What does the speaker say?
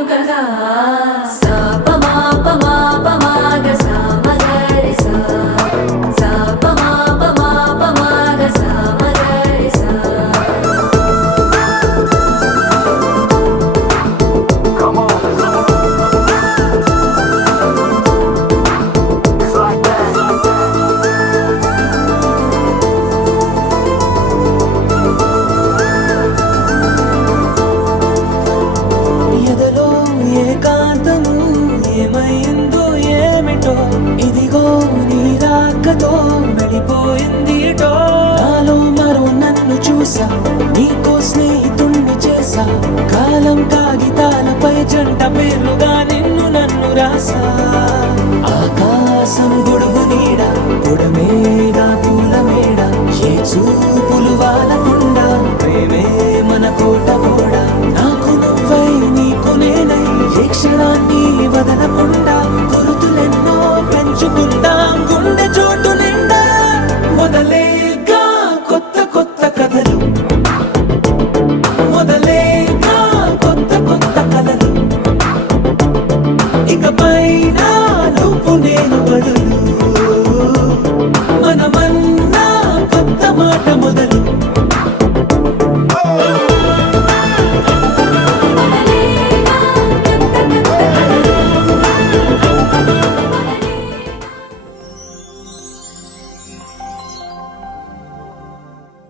విను కదా సా ప మా ప మా ప మా గ సా మ గ రి సా సా ప మా ప మా ప మా గ సా మ గ రి సా ఎదలో ఏకాంతము ఏమైందో ఏమిటో ఇదిగో నీ రాకతో వెళ్ళిపోయిందిటో నాలో మరో నన్ను చూసా నీకో స్నేహితుణ్ణి చేసా కాలం కాగితాలపై జంట పేర్లుగా నిన్ను నన్ను రాసా ఆకాశం గొడుగు నీడ పొడమేగా పూల మేడ ఏ చూ